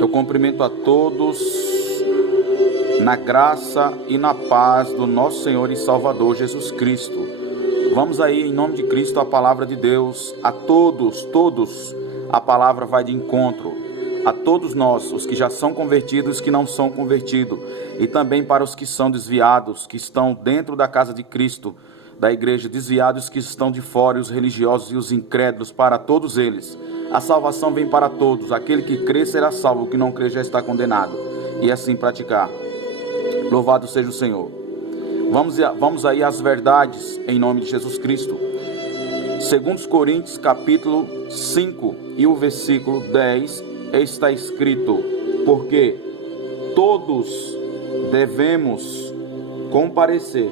Eu cumprimento a todos na graça e na paz do nosso Senhor e Salvador Jesus Cristo. Vamos aí, em nome de Cristo, a palavra de Deus a todos, a palavra vai de encontro a todos nós, os que já são convertidos e os que não são convertidos, e também para os que são desviados, que estão dentro da casa de Cristo, da igreja, desviados que estão de fora, e os religiosos e os incrédulos, para todos eles. A salvação vem para todos, aquele que crê será salvo, o que não crê já está condenado, e assim praticar. Louvado seja o Senhor. Vamos aí às verdades em nome de Jesus Cristo. 2 Coríntios capítulo 5 e o versículo 10 está escrito: porque todos devemos comparecer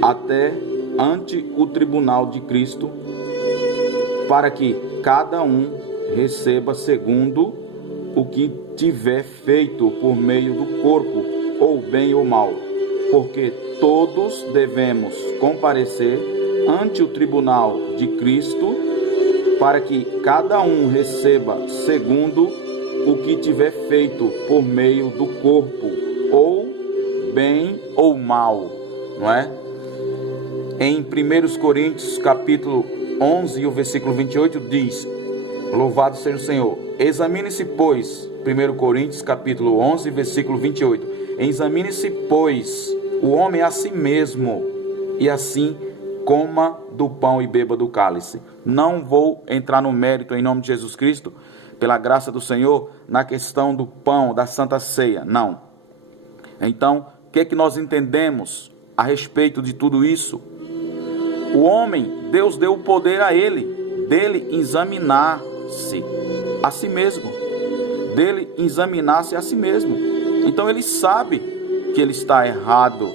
até ante o tribunal de Cristo, para que cada um receba segundo o que tiver feito por meio do corpo, ou bem ou mal. Porque todos devemos comparecer ante o tribunal de Cristo, para que cada um receba segundo o que tiver feito por meio do corpo, ou bem ou mal, não é? Em 1 Coríntios capítulo 11 e o versículo 28 diz: louvado seja o Senhor. Examine-se, pois, 1 Coríntios capítulo 11, versículo 28. Examine-se, pois, o homem a si mesmo, e assim coma do pão e beba do cálice. Não vou entrar no mérito, em nome de Jesus Cristo, pela graça do Senhor, na questão do pão, da Santa Ceia, não. Então, o que é que nós entendemos a respeito de tudo isso? O homem, Deus deu o poder a ele, dele examinar-se a si mesmo, dele examinar-se a si mesmo. Então ele sabe que ele está errado,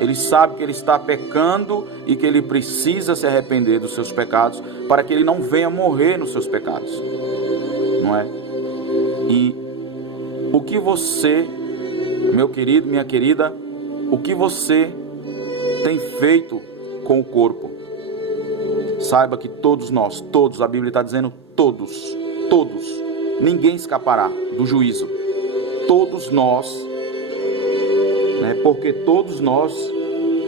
ele sabe que ele está pecando e que ele precisa se arrepender dos seus pecados, para que ele não venha morrer nos seus pecados, não é? E o que você, meu querido, minha querida, o que você tem feito com o corpo? Saiba que todos nós, todos, a Bíblia está dizendo todos, ninguém escapará do juízo. Todos nós, né, porque todos nós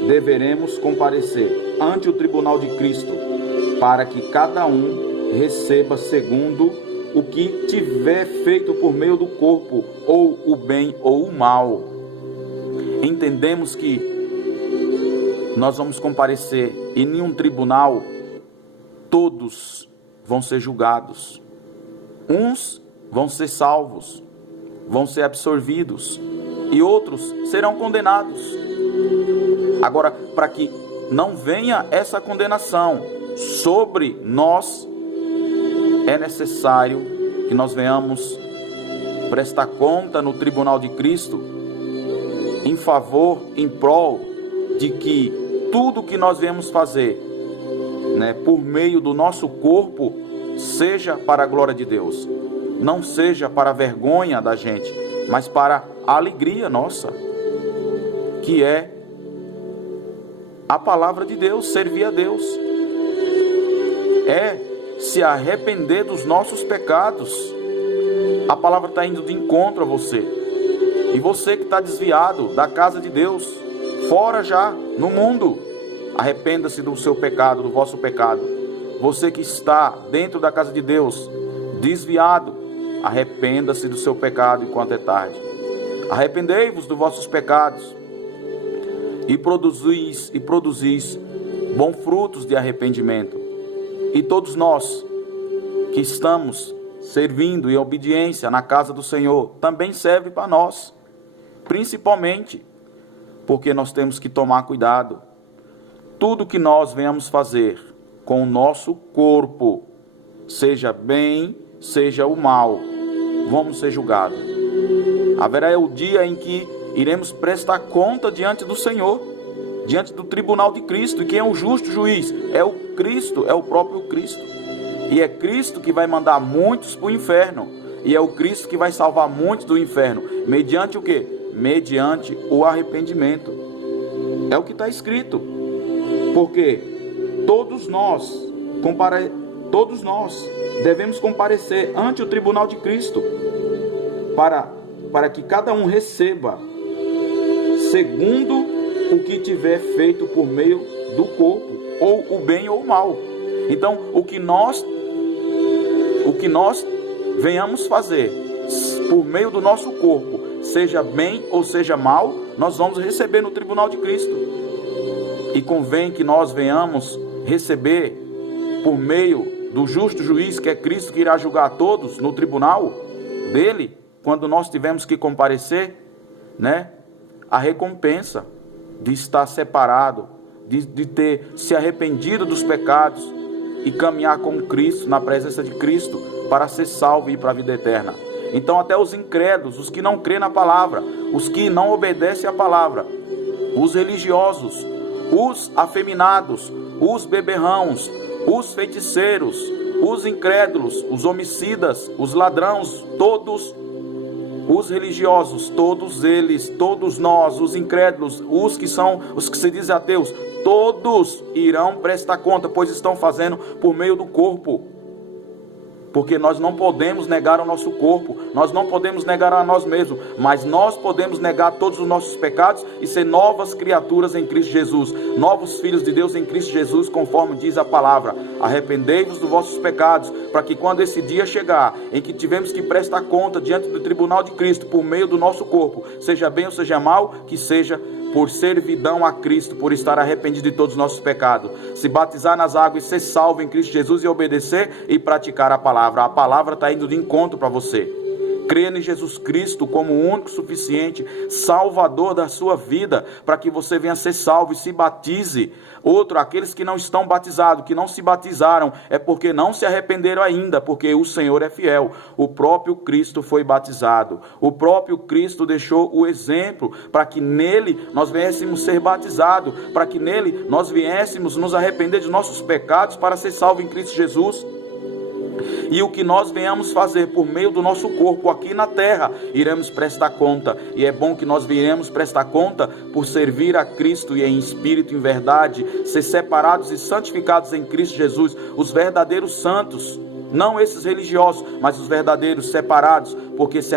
deveremos comparecer ante o tribunal de Cristo, para que cada um receba segundo o que tiver feito por meio do corpo, ou o bem ou o mal. Entendemos que nós vamos comparecer e em um tribunal todos vão ser julgados. Uns vão ser salvos, vão ser absorvidos, e outros serão condenados. Agora, para que não venha essa condenação sobre nós, é necessário que nós venhamos prestar conta no tribunal de Cristo, em favor, em prol de que tudo que nós viemos fazer, né, por meio do nosso corpo, seja para a glória de Deus, não seja para a vergonha da gente, mas para a alegria nossa, que é a palavra de Deus, servir a Deus, é se arrepender dos nossos pecados. A palavra está indo de encontro a você, e você que está desviado da casa de Deus, fora já, no mundo, arrependa-se do seu pecado, do vosso pecado. Você que está dentro da casa de Deus, desviado, arrependa-se do seu pecado enquanto é tarde. Arrependei-vos dos vossos pecados e produzis bons frutos de arrependimento. E todos nós que estamos servindo em obediência na casa do Senhor, também serve para nós, principalmente porque nós temos que tomar cuidado. Tudo que nós venhamos fazer com o nosso corpo, seja bem, seja o mal, vamos ser julgados. Haverá o dia em que iremos prestar conta diante do Senhor, diante do tribunal de Cristo. E quem é o justo juiz? É o Cristo, é o próprio Cristo. E é Cristo que vai mandar muitos para o inferno. E é o Cristo que vai salvar muitos do inferno. Mediante o quê? Mediante o arrependimento. É o que está escrito. Porque todos nós devemos comparecer ante o tribunal de Cristo. para que cada um receba segundo o que tiver feito por meio do corpo, ou o bem ou o mal. Então, o que nós venhamos fazer por meio do nosso corpo, seja bem ou seja mal, nós vamos receber no tribunal de Cristo. E convém que nós venhamos receber por meio do justo juiz, que é Cristo, que irá julgar a todos no tribunal dele, quando nós tivermos que comparecer, né, a recompensa de estar separado, de ter se arrependido dos pecados e caminhar com Cristo, na presença de Cristo, para ser salvo e ir para a vida eterna. Então até os incrédulos, os que não crêem na palavra, os que não obedecem à palavra, os religiosos, os afeminados, os beberrãos, os feiticeiros, os incrédulos, os homicidas, os ladrões, todos os religiosos, todos eles, todos nós, os incrédulos, os que se dizem ateus, todos irão prestar conta, pois estão fazendo por meio do corpo. Porque nós não podemos negar o nosso corpo, nós não podemos negar a nós mesmos, mas nós podemos negar todos os nossos pecados e ser novas criaturas em Cristo Jesus, novos filhos de Deus em Cristo Jesus, conforme diz a palavra. Arrependei-vos dos vossos pecados, para que quando esse dia chegar, em que tivemos que prestar conta diante do tribunal de Cristo, por meio do nosso corpo, seja bem ou seja mal, que seja por servidão a Cristo, por estar arrependido de todos os nossos pecados, se batizar nas águas e ser salvo em Cristo Jesus e obedecer e praticar a palavra. A palavra está indo de encontro para você. Creia em Jesus Cristo como o único, suficiente Salvador da sua vida, para que você venha ser salvo e se batize. Outro, aqueles que não estão batizados, que não se batizaram, é porque não se arrependeram ainda, porque o Senhor é fiel. O próprio Cristo foi batizado. O próprio Cristo deixou o exemplo para que nele nós viéssemos ser batizados, para que nele nós viéssemos nos arrepender de nossos pecados para ser salvo em Cristo Jesus. E o que nós venhamos fazer por meio do nosso corpo aqui na terra, iremos prestar conta. E é bom que nós venhamos prestar conta por servir a Cristo e em espírito e em verdade, ser separados e santificados em Cristo Jesus, os verdadeiros santos, não esses religiosos, mas os verdadeiros separados, porque se